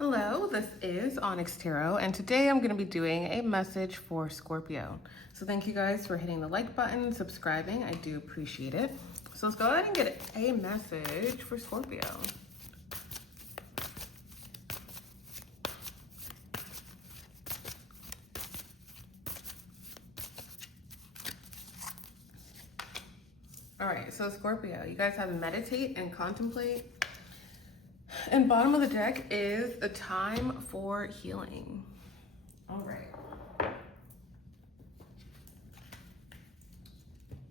Hello, this is Onyx Tarot, and today I'm going to be doing a message for Scorpio. So thank you guys for hitting the like button, subscribing. I do appreciate it. So let's go ahead and get a message for Scorpio. All right, so Scorpio, you guys have meditate and contemplate. And bottom of the deck is the time for healing. All right.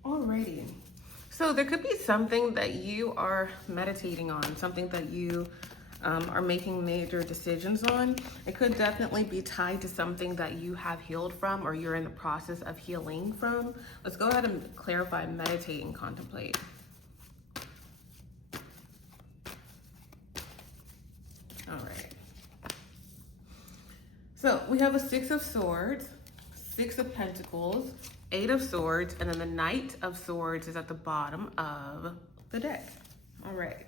Alrighty. So there could be something that you are meditating on, something that you are making major decisions on. It could definitely be tied to something that you have healed from or you're in the process of healing from. Let's go ahead and clarify meditate and contemplate. All right. So we have a Six of Swords, Six of Pentacles, Eight of Swords, and then the Knight of Swords is at the bottom of the deck. All right.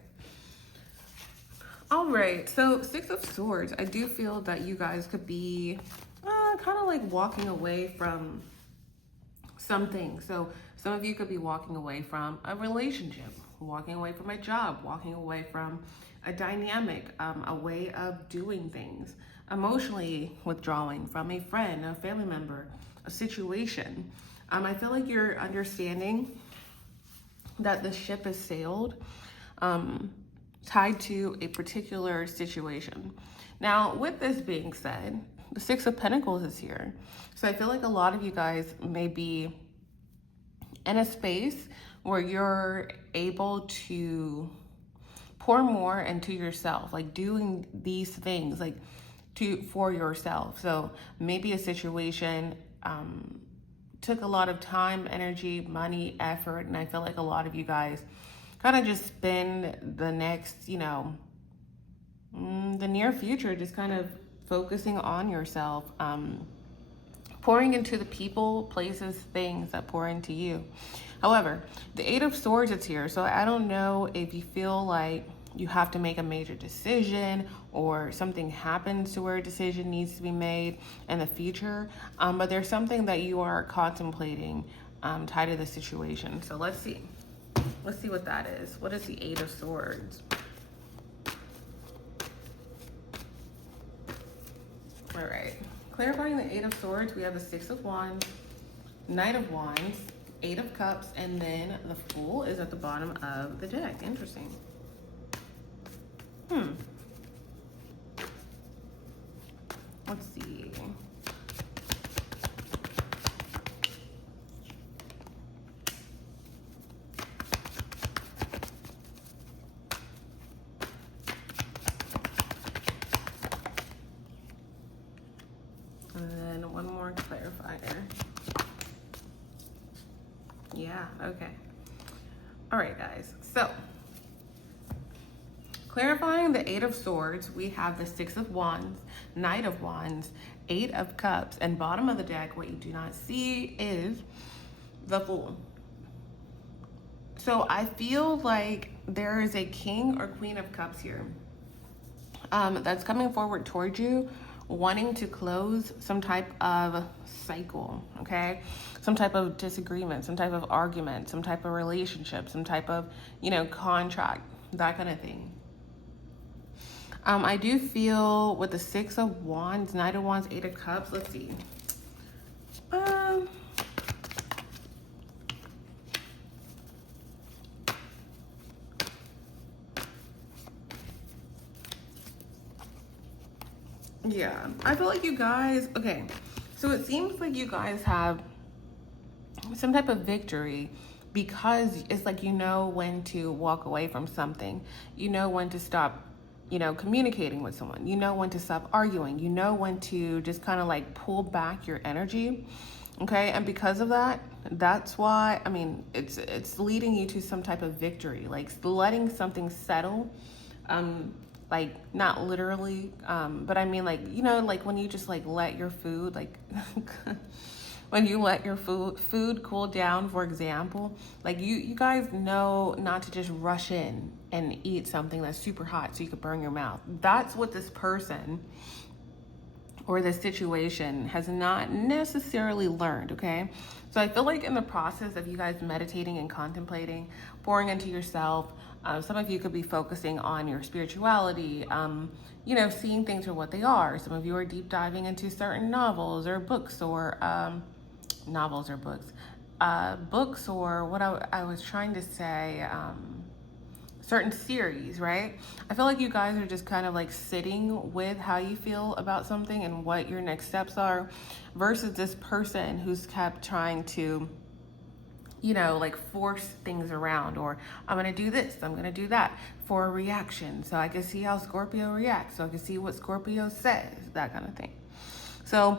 All right, so Six of Swords, I do feel that you guys could be kind of like walking away from something. So some of you could be walking away from a relationship, walking away from a job, walking away from a dynamic, a way of doing things, emotionally withdrawing from a friend, a family member, a situation. I feel like you're understanding that the ship has sailed, tied to a particular situation. Now, with this being said, the Six of Pentacles is here. So I feel like a lot of you guys may be in a space where you're able to pour more into yourself, like doing these things like for yourself. So maybe a situation took a lot of time, energy, money, effort, and I feel like a lot of you guys kind of just spend the next, the near future just kind of focusing on yourself, pouring into the people, places, things that pour into you. However, the Eight of Swords is here, so I don't know if you feel like you have to make a major decision or something happens to where a decision needs to be made in the future, but there's something that you are contemplating tied to the situation. So let's see. Let's see what that is. What is the Eight of Swords? All right. Clarifying the Eight of Swords, we have the Six of Wands, Knight of Wands, Eight of Cups, and then the Fool is at the bottom of the deck. Interesting. Let's see. And then one more clarifier. Yeah, okay. All right, guys. So, clarifying the Eight of Swords, we have the Six of Wands, Knight of Wands, Eight of Cups, and bottom of the deck, what you do not see is the Fool. So I feel like there is a King or Queen of Cups here that's coming forward towards you, wanting to close some type of cycle, okay? Some type of disagreement, some type of argument, some type of relationship, some type of, contract, that kind of thing. I do feel with the Six of Wands, Knight of Wands, Eight of Cups, let's see. Yeah, I feel like you guys, okay, so it seems like you guys have some type of victory because it's like you know when to walk away from something. You know when to stop, communicating with someone. You know when to stop arguing. You know when to just kind of like pull back your energy, okay? And because of that, that's why, it's leading you to some type of victory, like letting something settle, like not literally, but I mean like, like when you just like let your food like when you let your food cool down, for example, like you guys know not to just rush in and eat something that's super hot so you could burn your mouth. That's what this person or this situation has not necessarily learned, okay? So I feel like in the process of you guys meditating and contemplating, pouring into yourself, some of you could be focusing on your spirituality, you know, seeing things for what they are. Some of you are deep diving into certain novels or books, or books, or what I was trying to say, certain series, right? I feel like you guys are just kind of like sitting with how you feel about something and what your next steps are, versus this person who's kept trying to, you know, like force things around, or I'm gonna do this, I'm gonna do that for a reaction, so I can see how Scorpio reacts, so I can see what Scorpio says, that kind of thing. So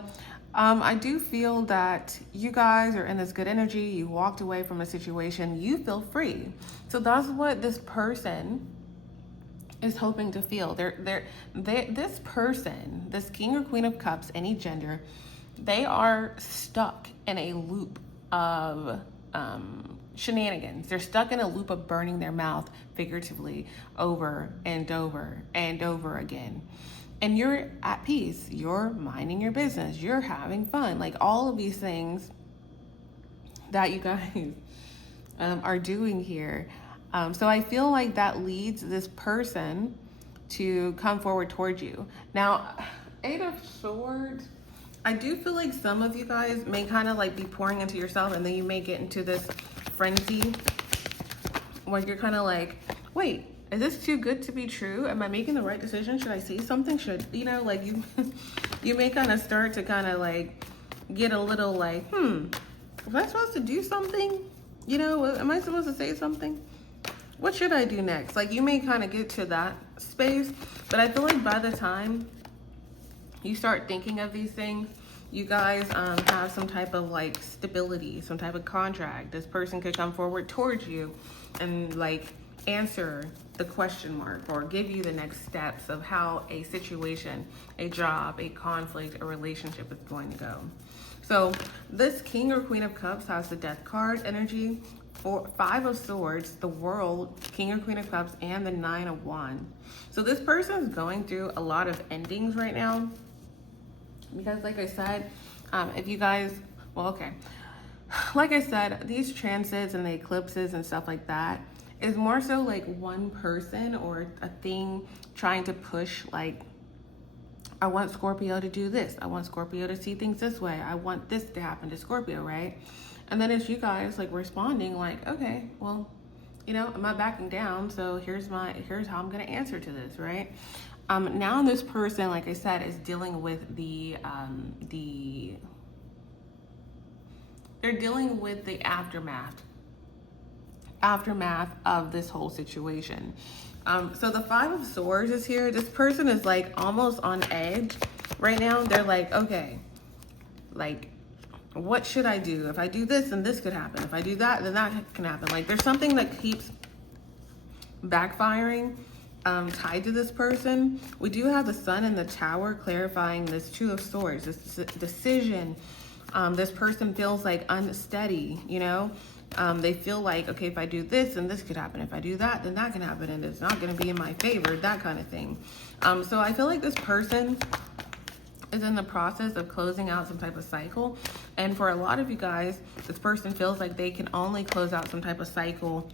I do feel that you guys are in this good energy. You walked away from a situation. You feel free. So that's what this person is hoping to feel. This person, this King or Queen of Cups, any gender, they are stuck in a loop of shenanigans. They're stuck in a loop of burning their mouth, figuratively, over and over and over again. And you're at peace, you're minding your business, you're having fun, like all of these things that you guys are doing here. So I feel like that leads this person to come forward towards you. Now, 8 of Swords, I do feel like some of you guys may kind of like be pouring into yourself, and then you may get into this frenzy where you're kind of like, wait, is this too good to be true? Am I making the right decision? Should I say something? Should, you know, like you may kind of start to kind of like get a little like, was I supposed to do something? You know, am I supposed to say something? What should I do next? Like you may kind of get to that space, but I feel like by the time you start thinking of these things, you guys have some type of like stability, some type of contract. This person could come forward towards you and like answer the question mark, or give you the next steps of how a situation, a job, a conflict, a relationship is going to go. So this King or Queen of Cups has the Death card energy, 5 of Swords, the World, King or Queen of Cups, and the 9 of Wands. So this person is going through a lot of endings right now, because like I said, if you guys, well, okay, like I said, these transits and the eclipses and stuff like that is more so like one person or a thing trying to push, like, I want Scorpio to do this. I want Scorpio to see things this way. I want this to happen to Scorpio, right? And then it's you guys like responding like, okay, well, you know, I'm not backing down, so here's how I'm gonna answer to this, right? Now this person, like I said, is dealing with the aftermath of this whole situation. So the 5 of Swords is here. This person is like almost on edge right now. They're like, okay, like, what should I do? If I do this, then this could happen. If I do that, then that can happen. Like there's something that keeps backfiring tied to this person. We do have the Sun in the Tower clarifying this 2 of Swords, this decision. This person feels like unsteady, you know? They feel like, okay, if I do this, then this could happen. If I do that, then that can happen, and it's not going to be in my favor, that kind of thing. So I feel like this person is in the process of closing out some type of cycle. And for a lot of you guys, this person feels like they can only close out some type of cycle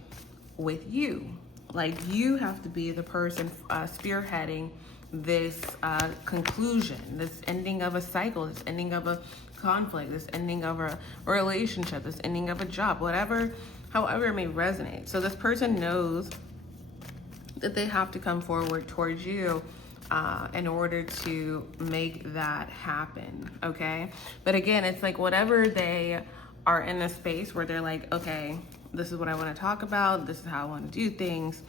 with you. Like you have to be the person spearheading this conclusion, this ending of a cycle, this ending of a conflict, this ending of a relationship, this ending of a job, whatever, however it may resonate. So this person knows that they have to come forward towards you in order to make that happen, okay? But again, it's like whatever they are in a space where they're like, okay, this is what I want to talk about, this is how I want to do things,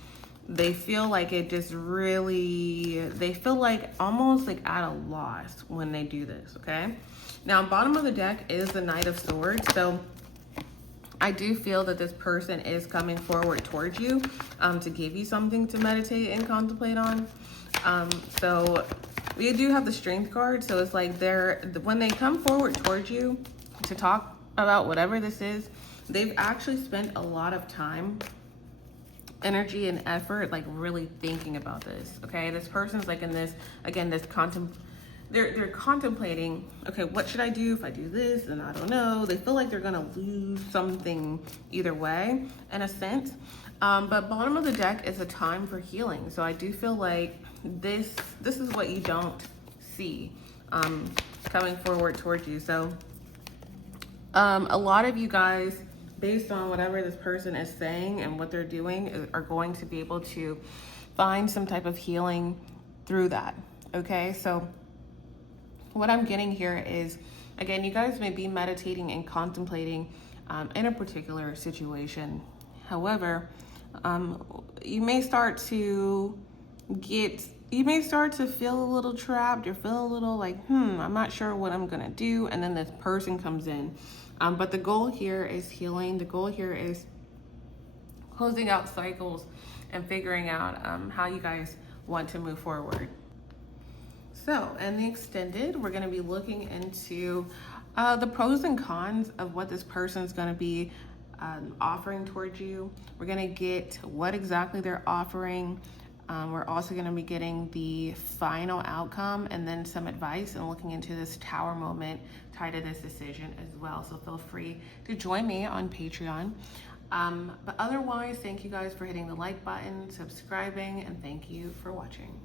they feel like it just really, they feel like almost like at a loss when they do this, okay? Now, bottom of the deck is the Knight of Swords. So I do feel that this person is coming forward towards you to give you something to meditate and contemplate on. So we do have the Strength card. So it's like when they come forward towards you to talk about whatever this is, they've actually spent a lot of time, energy, and effort, like really thinking about this. Okay, this person's like in this, again, this they're contemplating, okay, what should I do if I do this? And I don't know. They feel like they're gonna lose something either way, in a sense. But bottom of the deck is a time for healing. So I do feel like this is what you don't see coming forward towards you. So a lot of you guys, based on whatever this person is saying and what they're doing, are going to be able to find some type of healing through that. Okay, so what I'm getting here is, again, you guys may be meditating and contemplating in a particular situation. However, you may start to feel a little trapped, or feel a little like, I'm not sure what I'm gonna do. And then this person comes in. But the goal here is healing. The goal here is closing out cycles and figuring out how you guys want to move forward. So in the extended, we're going to be looking into the pros and cons of what this person is going to be offering towards you. We're going to get what exactly they're offering. We're also going to be getting the final outcome, and then some advice, and looking into this tower moment tied to this decision as well. So feel free to join me on Patreon. But otherwise, thank you guys for hitting the like button, subscribing, and thank you for watching.